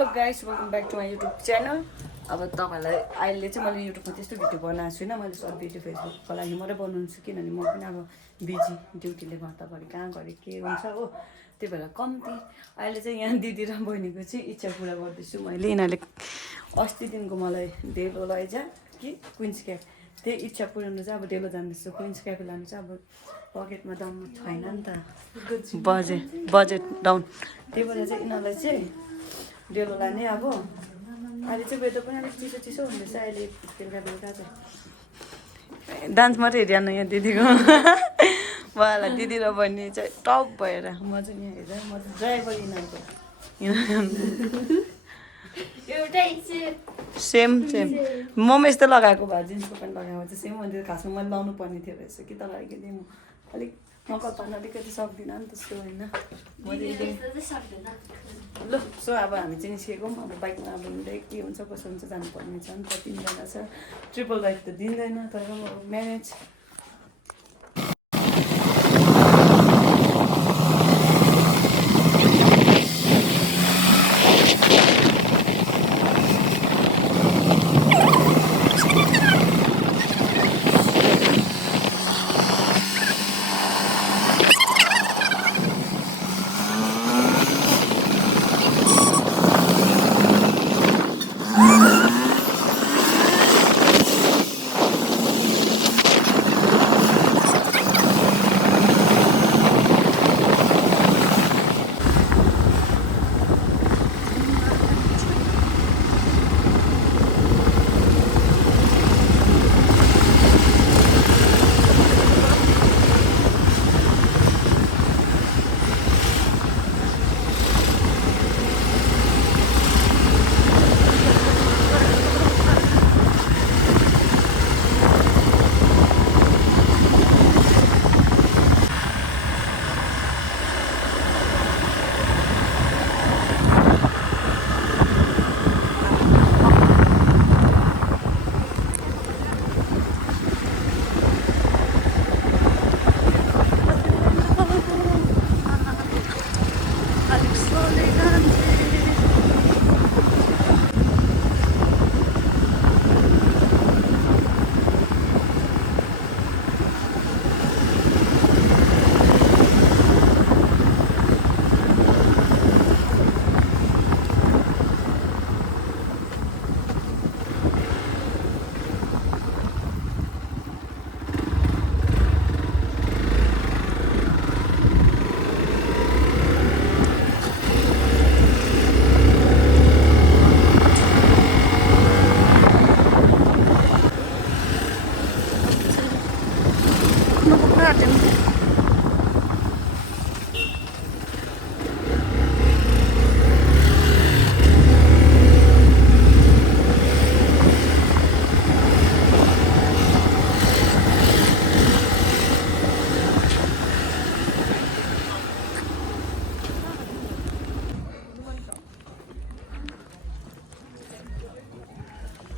Hello guys welcome back to my YouTube channel. अब तपाईँहरूलाई अहिले चाहिँ मैले युट्युबमा त्यस्तो भिडियो बनाएको छुइनँ। मैले सर्ट भिडियो फेसबुकको लागि मात्रै बनाउँछु, किनभने म पनि अब बिजी ड्युटीले गर्दा घरि कहाँ घरि के हुन्छ हो, त्यही भएर कम्ती। अहिले चाहिँ यहाँ दिदी र बहिनीको चाहिँ इच्छा पुरा गर्दैछु मैले। यिनीहरूले अस्तिदेखिको मलाई डेलो लैजा कि क्विन्स क्याफ, त्यही इच्छा पुऱ्याउनु चाहिँ अब डेलो जाँदैछु। क्विन्स क्याफे लानु चाहिँ अब पकेटमा दम छैन नि त, बजेट डाउन। त्यही भएर चाहिँ यिनीहरूलाई चाहिँ डेलो लाने। अब अहिले चाहिँ वेदर पनि अलिक चिसो चिसो हुँदैछ अहिले, बेलुका बेलुका चाहिँ डान्स मात्रै हेरिहाल्नु यहाँ दिदीको उहाँलाई दिदी र बहिनी चाहिँ टप भएर म चाहिँ यहाँ हेरेर म चाहिँ ड्राइभर यिनीहरूको सेम म पनि यस्तो लगाएको भए जिन्सको प्यान्ट लगाएको चाहिँ सेम अन्त खासमा मैले लाउनु पर्ने थियो रहेछ कि, तर अलिकति म अलिक नकल पार्न अलिकति सक्दिनँ नि त, सो होइन ल। सो अब हामी चाहिँ निस्केको अब बाइकमा अब हिँड्दै के हुन्छ कसो हुन्छ जानुपर्ने छ नि त। 3 जना छ, ट्रिपल राइड त दिँदैन तर अब म्यानेज।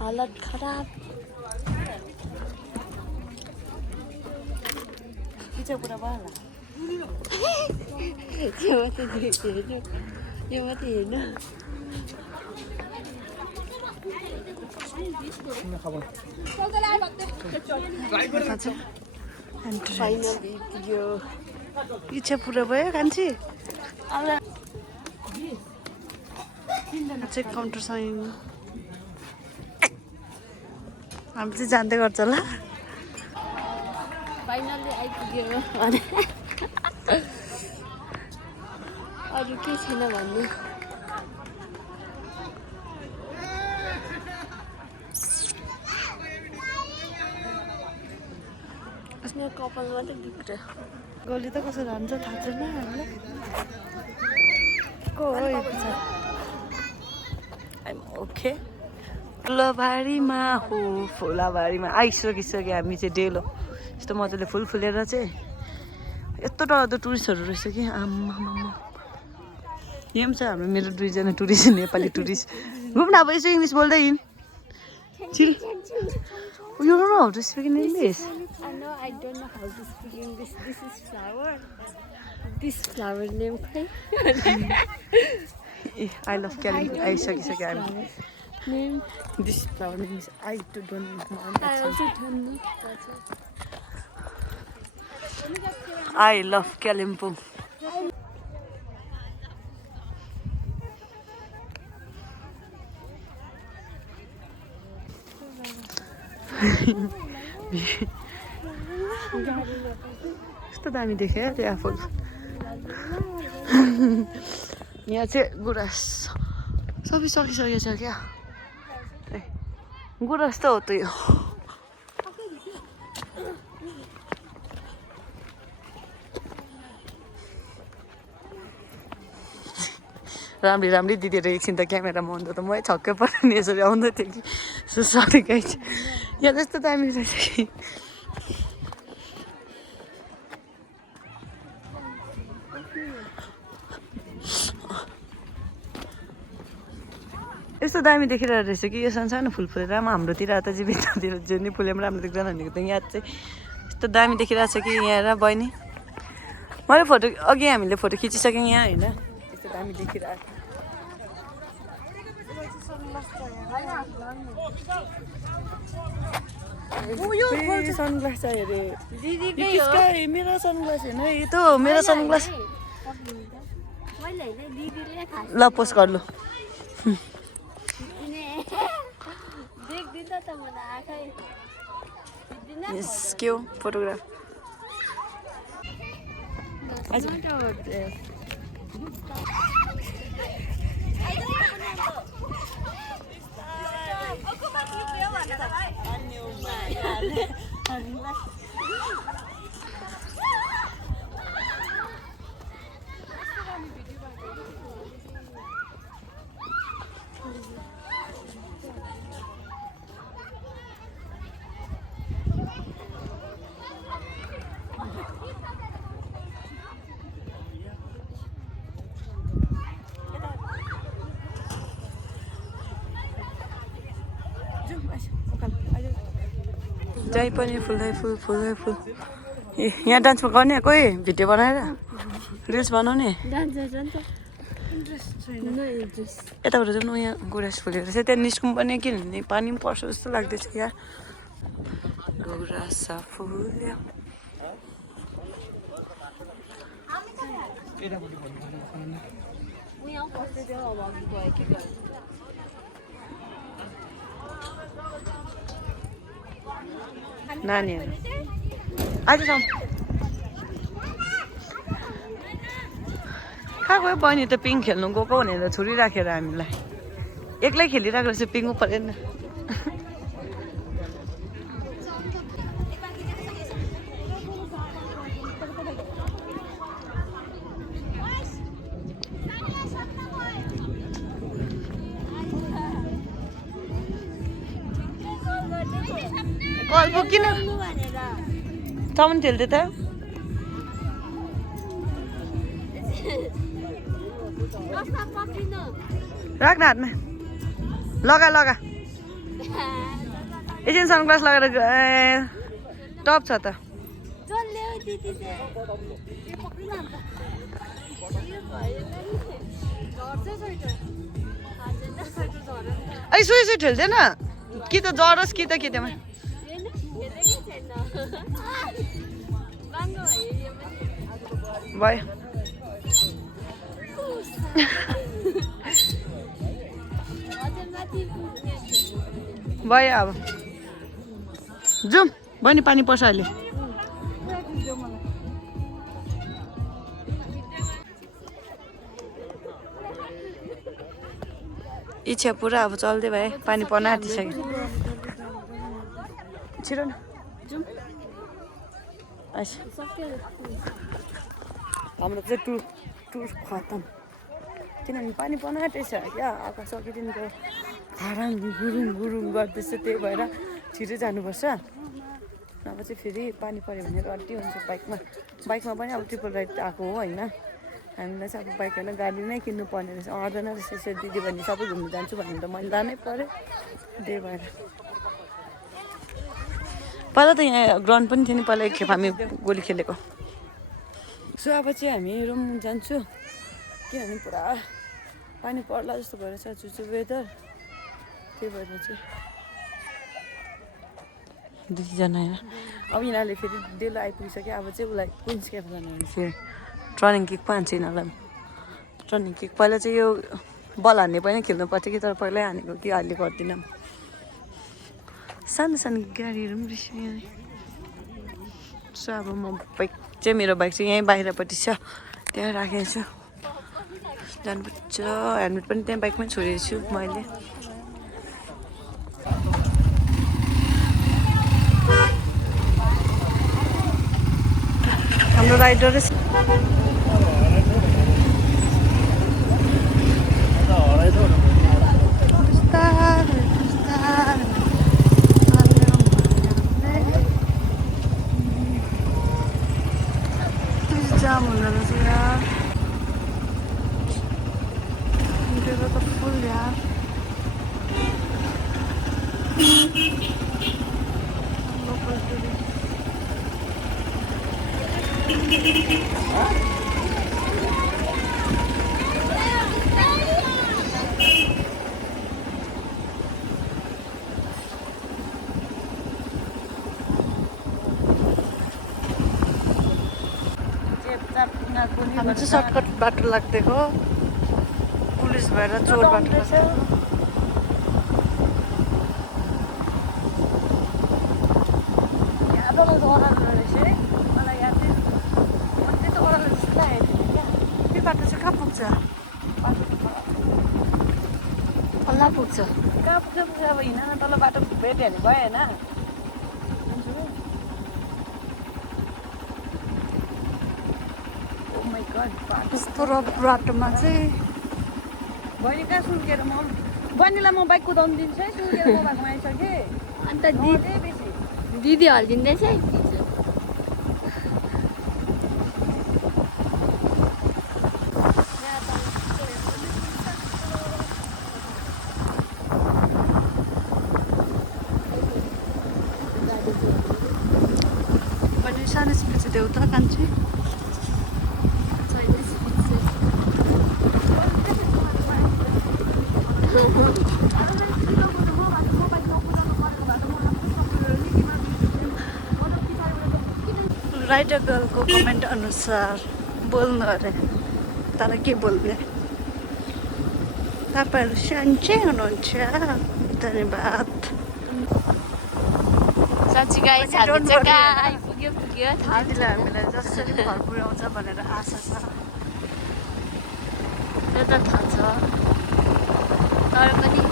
हालत खराब किचो पुरा भयो होला। यो मात्रै हेर्नु इच्छा पुरा भयो कान्छी। चेक काउन्टर साइन हामी चाहिँ जाँदै गर्छ ल। फाइनली आइपुग्यो अरू के छैन भन्नु। आफ्नो कपाल मात्रै बिग्रियो। गोली त कसरी हान्छ थाहा छैन हामीलाई। को हो ओके फुलबारीमा हो, फुलबारीमा आइसकिसक्यो हामी चाहिँ डेलो। यस्तो मजाले फुल फुलेर चाहिँ यत्रो डरलाग्दो टुरिस्टहरू रहेछ कि आम्मा। यहाँ पनि छ हाम्रो मेरो 2 जना टुरिस्ट, नेपाली टुरिस्ट। घुम्न अब यसो इङ्ग्लिस बोल्दै हिँड। चिल You don't know how to speak in English. I know I don't know how to speak English. This is flower. This flower name. I love Kalimpong आइसकिसक्यो हामी Name. This flower name is I don't know I also don't know. I love Kalimpong कस्तो दामी देख्यो त्यो फुल यहाँ चाहिँ गुराँस सबै सकिसकेको छ क्या गुराँस त हो त यो राम्री दिदीहरू एकछिन त क्यामेरामा आउँदा त म छक्कै पऱ्यो नि यसरी आउँदै थियो कि सरी गाइज यहाँ त्यस्तो दामी रहेछ कि यस्तो दामी देखिरहेको रहेछ कि यो सानो फुल फुलेर हाम्रोतिर त जीविततिर जे नि फुले पनि राम्रो देख्दैन भनेको त यहाँ चाहिँ यस्तो दामी देखिरहेको छ कि यहाँ र बहिनी मैले फोटो अघि हामीले फोटो खिचिसक्यौँ यहाँ होइन यस्तो दामी देखिरहेको सनग्लास चाहियो अरे मेरो सनग्लास होइन यो त मेरो सनग्लास ल पोस्ट गर्नु के हो फोटोग्राफ जहीँ पनि फुल्दै फुल ए यहाँ डान्समा गर्ने कोही भिडियो बनाएर रिल्स बनाउने यताबाट जाउँ न यहाँ गुराँस फुलेको रहेछ त्यहाँ निस्कौँ पनि किनभने पानी पनि पर्छ जस्तो लाग्दैछ क्या गुराँस फुल्यो नानीहरू आइजसम्म कहाँ गयो बहिनी त पिङ खेल्नु गएको भनेर छोडिराखेर हामीलाई एक्लै खेलिरहेको रहेछ पिङु परेन कल किन तमन खेल्दै त राख्न हातमा लगा एकछिन सनग्लास लगाएर टप छ त ऐ सुई ठेल्दैन कि त जरोस् कि त केटामा भयो भयो अब जाउँ बहिनी पानी पर्छ अहिले इच्छा पुरा अब चल्दै भए पानी पर्न आँटिसक्यो छिटो न हाम्रो चाहिँ टुर खतम किनभने पानी पर्न आँटेछ क्या आकाश अघिदेखिको खाराङ गुरुङ गर्दैछ त्यही भएर छिटो जानुपर्छ नभए चाहिँ फेरि पानी पऱ्यो भने रड्डी हुन्छ बाइकमा पनि अब ट्रिपल राइड आएको हो होइन हामीलाई चाहिँ अब बाइक होइन गाडी नै किन्नु पर्ने रहेछ आउँदैन रहेछ यसरी दिदी बहिनी सबै घुम्नु जान्छु भने त मैले लानै पऱ्यो त्यही भएर पहिला त यहाँ ग्राउन्ड पनि थियो नि पहिला एकखेप हामी गोली खेलेको सो अब चाहिँ हामी रुम जान्छु किनभने पुरा पानी पर्ला जस्तो भइरहेछ जुचु वेदर त्यही भएर चाहिँ दुईजना यहाँ अब यिनीहरूले फेरि डेलो आइपुगिसक्यो अब चाहिँ उसलाई क्विन्स क्याफ जानु भने फेरि टर्निङ किक पो हान्छ यिनीहरूलाई टर्निङ किक पहिला चाहिँ यो बल हान्ने पनि खेल्नु पर्थ्यो कि तर पहिल्यै हानेको कि अहिले गर्दिनँ सानो सानो गाडीहरू पनि रहेछ यहाँ सो अब म बाइक चाहिँ मेरो बाइक चाहिँ यहीँ बाहिरपट्टि छ त्यहाँ राखेको छु जानुपर्छ हेलमेट पनि त्यहाँ बाइकमै छोडेको छु मैले हाम्रो राइडर जाम हुँदो रहेछ यार डेलो त फुल यार हामी चाहिँ सर्टकट बाटो लाग्दिएको पुलिस भएर चोर बाटो लाग्दिएको बाटो चाहिँ कहाँ पुग्छ कल्ला पुग्छ कहाँ पुग्छ अब हिँड न तल बाटो भेट्यो भने भयो होइन यस्तो रफ बाटोमा चाहिँ बहिनी कहाँ सुर्केर म बहिनीलाई म बाइक कुदाउनु दिन्छु है सुर्केर म बाइकमा आइसकेँ अन्त बेसी दिदी हल्दिँदैछ है बहिनी सानो स्पिड देऊ त कान्छी राइडर गर्लको कमेन्ट अनुसार बोल्नु अरे तर के बोल्ने तपाईँहरू सान्छै हुनुहुन्छ धन्यवाद साँच्ची गाइस हामी चाहिँ कहाँ आइपुग्यो थाहा दिदीले हामीलाई जसरी घर पुर्याउँछ भनेर आशा छ त्यो त थाहा छ तर पनि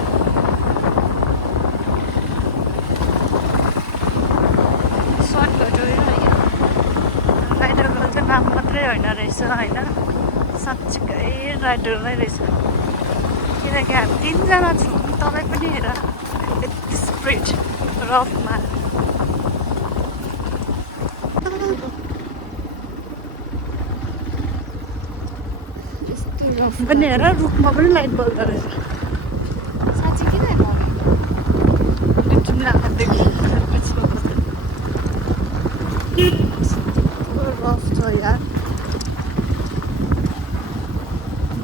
सर्टकट राइडर गर्ल चाहिँ नाम मात्रै होइन रहेछ होइन साँच्चीकै राइडर नै रहेछ किनकि हामी तिनजना छौँ तपाईँ पनि हेर यति स्प्रिड रफमा पनि हेर रुखमा पनि लाइट बल्दो रहेछ साँच्ची किन रफ छ यार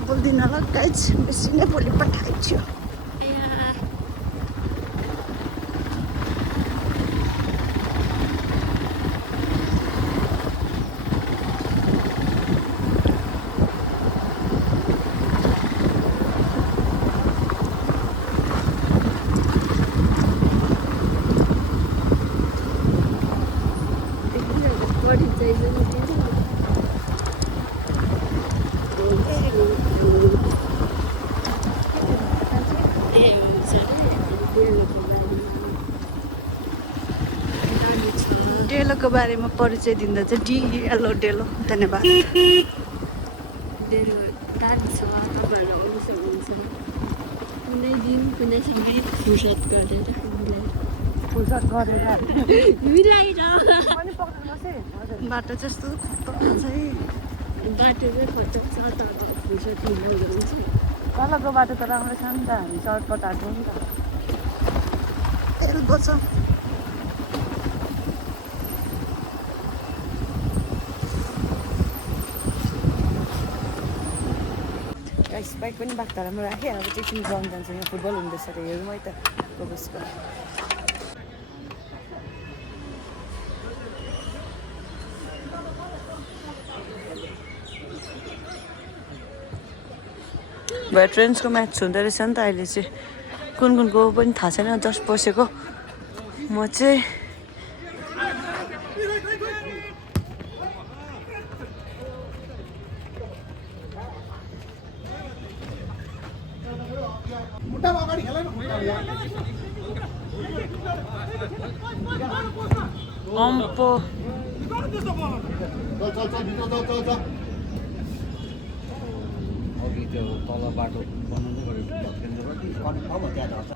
बोल्दिनँ ल गाइज बेसी नै भोलि पठाइछु डेलोको बारेमा परिचय दिँदा चाहिँ डिएलओ डेलो धन्यवाद डेलो टाढी छ तपाईँहरू आउनु सक्नुहुन्छ कुनै दिन कुनै समय फुर्सद गरेर फुर्सद गरेर मिलाएर बाटो चाहिँ यस्तो खतरा छ है बाटो चाहिँ खतरा छ तर फुर्सद मिलाउँदा हुन्छ तलको बाटो त राम्रो छ नि त हामी सर्टकट आएको नि त तेल बस्छ गाइस बाइक पनि बागतारामा राखेँ अब चाहिँ एकछिन ग्राउन्ड जान्छ यहाँ फुटबल हुँदैछ अरे हेरौँ है त गोबसको भेटरेन्सको म्याच हुँदो रहेछ नि त अहिले चाहिँ कुन कुनको पनि थाहा छैन जस्ट बसेको म चाहिँ अम्पो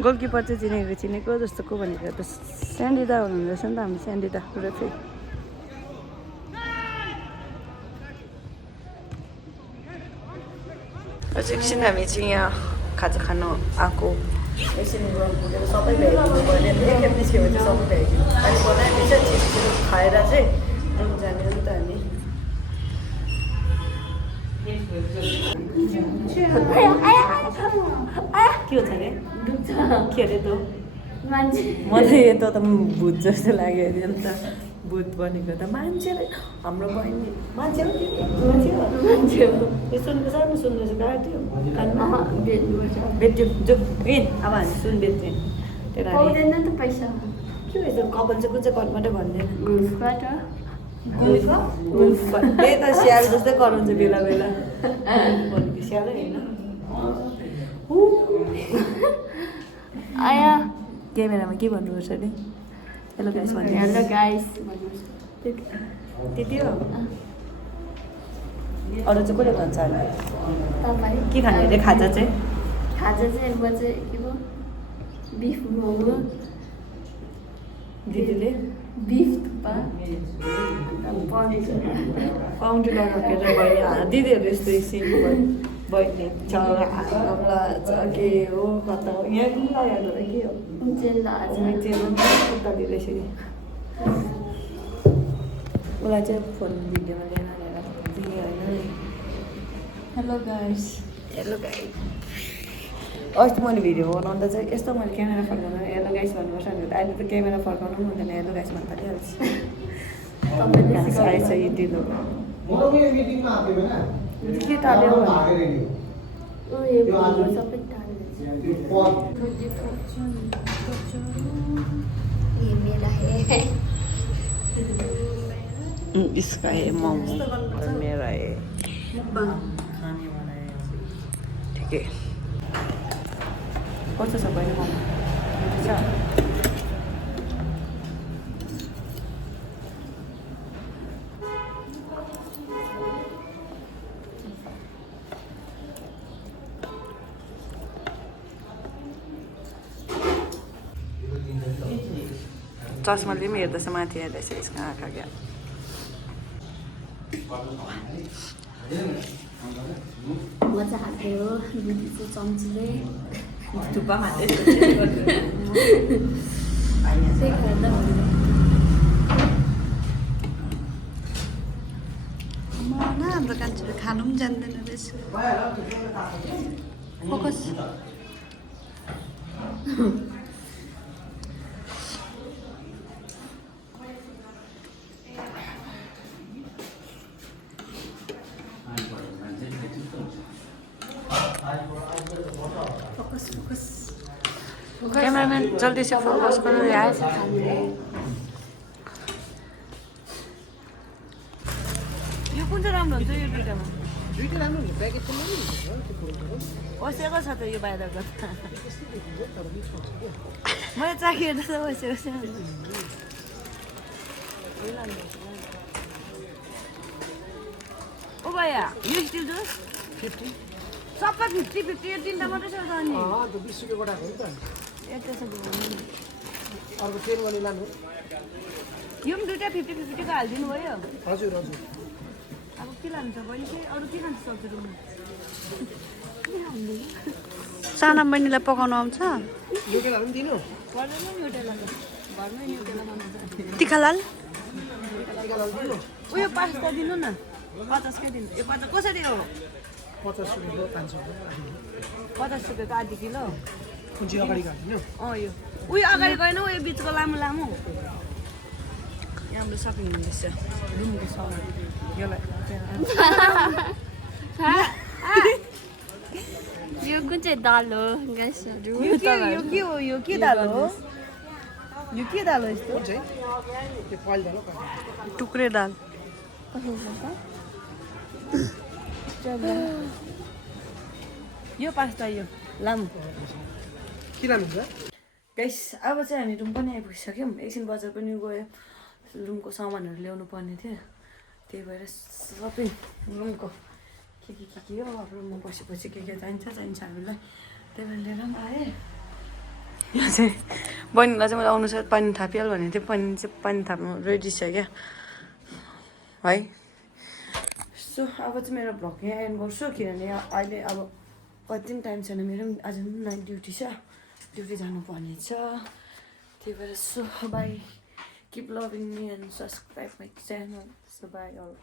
गोलकिपर चाहिँ चिनेको जस्तो को भनेको त स्यान्डिदा हुनुहुँदो रहेछ नि त हाम्रो स्यान्डिदा रेफ्री एकछिन हामी चाहिँ यहाँ खाजा खानु आएको एकछिन पुगेर सबै भ्याइदिनु पऱ्यो एकखेप निस्क्यो भने चाहिँ सबै भ्याइदिनु अहिले बनाइदिन्छ छिटो खाएर चाहिँ रुम जाने हो नि त हामी के हो अरे के अरे त मलाई त भूत जस्तो लाग्यो अरे नि त भूत बनेको त मान्छेले हाम्रो बहिनी मान्छे हो सुनको सानो सुन्दैछ काट्यो कानमा बेच्यो जो हिँड अब हामी सुन बेच्ने त्यो पैसा के भएछ कपाल चाहिँ कुन चाहिँ कटबाट भन्दैन त्यही त स्याल जस्तै कराउँछ बेला बेला भनेको स्यालै होइन आया क्यामेरामा के भन्नुपर्छ अरे हेलो गाइस भन्नु हेलो गाइस त्यति हो अरू चाहिँ कसले भन्छ अहिले तपाईँ के खाने अरे खाजा चाहिँ खाजा चाहिँ म चाहिँ के भयो बिफ मोमो दिदीले बिफ थुक्पा पाउन्डे लगाएर बहिनी दिदीहरू यस्तो एकछिन बहिनी छ हमला छ के हो कता हो यहाँ किन लगाएर के हो कुर्ता दिँदैछ कि उसलाई चाहिँ फोन भिडियोमा लिएर दिने होइन हेलो गाइस अस्ति मैले भिडियो बनाउँदा चाहिँ यस्तो मैले क्यामेरा फर्काउनु हेलो गाइस भन्नुपर्छ भने अहिले त क्यामेरा फर्काउनु पनि हुँदैन हेलो गाइस भन्न थालिहाल्छ आएछ इटिलो के टाल्यो इसका है मोमो और मेरा है ठीक है कस्तो छ बहिनी मोमो छ चस्माले पनि हेर्दैछ माथि हेर्दैछ यसको आँखा क्या म चाहिँ हातले हो दिदी चाहिँ चम्चीले थुक्पा मात्रै हाम्रो कान्छीले खानु पनि जान्दैन रहेछ फोकस कैमरामैन जल्दी से फोकस करो यार यो कुन चाहिँ राम्रो हुन्छ यो दुईटामा राम्रो हुन्छ प्याकेज चाहिँ ओसेको छ त यो बाहिरको मैले चाखिहेर्दा त ओसेको छ ओ भैया यो स्टिल जुस 50 सबै 50 यो तिनवटा मात्रै छ त अनि 20 रुपियाँ गोटाको हो नि त यता छ अर्को ट्रेन गर्ने लानु यो पनि दुईटा 50 को हालिदिनु भयो हजुर हजुर अब के लान्छ बहिनी चाहिँ अरू के खान्छ सब्जी रुममा साना बहिनीलाई पकाउनु आउँछ न्युटेलाहरू पनि दिनु पर्दैन न्युटेला घरमै न्युटेला बनाउँछ तिखालाल उयो पास्ता दिनु न 50 कै दिनु यो 50 कसरी हो 50 रुपियाँको 500 रुपियाँ आधी 50 रुपियाँको आधी किलो कुन चाहिँ अगाडि काट्नु यो उयो अगाडि गएन उयो बिचको लामो लामो हाम्रो सपिङ हुँदैछ रुमको सामान यसलाई यो कुन चाहिँ दाल हो गाइसहरू यो के हो यो के दाल हो यो के दाल हो यस्तो कुन चाहिँ त्यो पाइल दाल हो टुक्रे दाल यो पास्ता यो लामो के लानुहुन्छ गाइस अब चाहिँ हामी रुम पनि आइपुगिसक्यौँ एकछिन बजार पनि गयो रुमको सामानहरू ल्याउनु पर्ने थियो त्यही भएर सबै रुमको के हो अब रुममा बसेपछि के चाहिन्छ हामीलाई त्यही भएर लिएर पनि आएँ यो चाहिँ बहिनीलाई चाहिँ मैले अनुसार पानी थापिहाल भनेको थिएँ पानी थाप्नु रेडी छ क्या है सो अब चाहिँ मेरो भ्लग यहाँ एन्ड गर्छु किनभने अहिले अब कति पनि टाइम छैन मेरो पनि आज पनि नाइट ड्युटी छ ड्युटी जानुपर्ने छ त्यही भएर so bye keep loving me and subscribe my channel so bye all